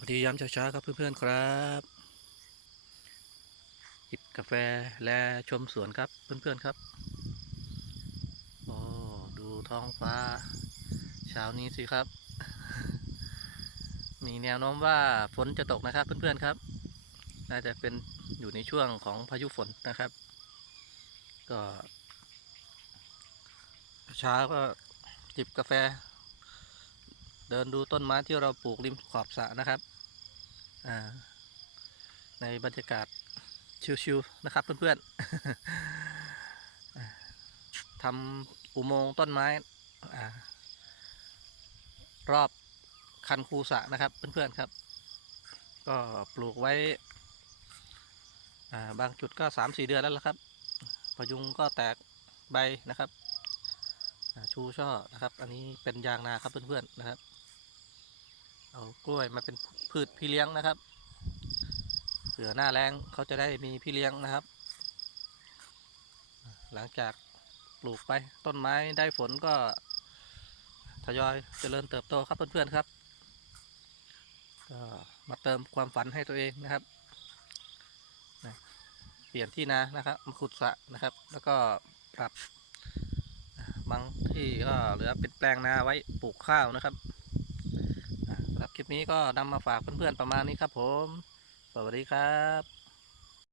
วัสดียามเช้าๆครับเพื่อนๆครับจิบกาแฟและชมสวนครับเพื่อนๆครับโอ้ดูท้องฟ้า เช้านี้สิครับ มีแนวโน้มว่าฝนจะตกนะครับเพื่อนๆครับ น่าจะเป็นอยู่ในช่วงของพายุฝนนะครับ ก็เช้าก็จิบกาแฟ เดินดูต้นไม้ที่เราปลูกริมขอบสระนะครับ ในบรรยากาศชิวๆนะครับเพื่อนๆทำอุโมงค์ต้นไม้รอบคันคูสระนะครับเพื่อนๆครับ ก็ปลูกไว้บางจุดก็สามสี่เดือนแล้วละครับพยุงก็แตกใบนะครับชูช่อนะครับ อันนี้เป็นยางนาครับเพื่อนๆนะครับ เอากล้วยมาเป็นพืชพี่เลี้ยงนะครับเผื่อหน้าแรงเขาจะได้มีพี่เลี้ยงนะครับ หลังจากปลูกไปต้นไม้ได้ฝนก็ทยอยเจริญเติบโตครับเพื่อนๆครับก็มาเติมความฝันให้ตัวเองนะครับเปลี่ยนที่นานะครับมาขุดสระนะครับ แล้วก็ปรับบางที่ก็เหลือเป็นแปลงนาไว้ปลูกข้าวนะครับ คลิปนี้ก็นำมาฝากเพื่อนๆประมาณนี้ครับผม สวัสดีครับ